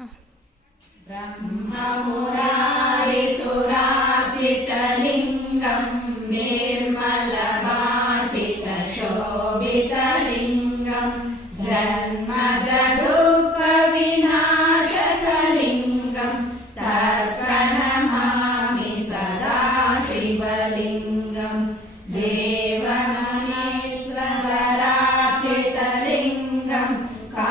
ब्रह्ममुरारिसुरार्जितलिङ्गं निर्मलभाषितशोभितलिङ्गं जन्मजदुःखविनाशकलिङ्गं तत्प्रणमामि सदा शिवलिङ्गम् देवमणेश्वरार्चितलिङ्गं का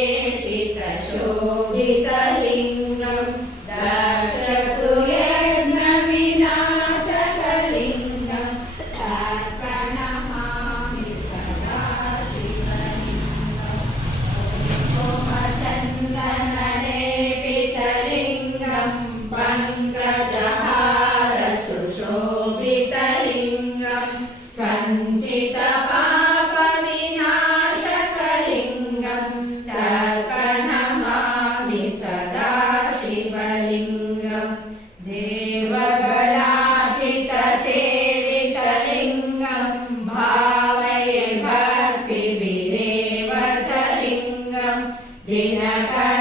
Dinakar.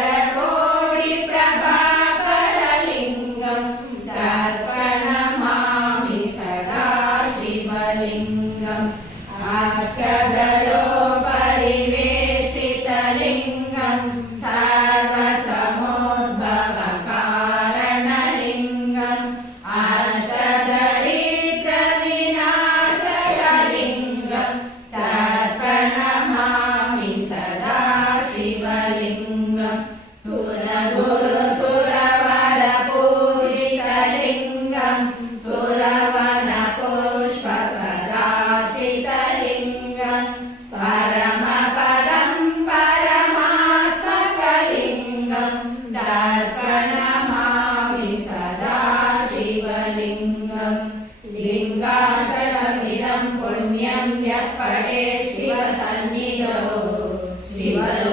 दर्पणमामि सदा शिवलिङ्गम् लिङ्गाशरमिदं पुण्यं यः पठे शिवसन्निधौ शिवलो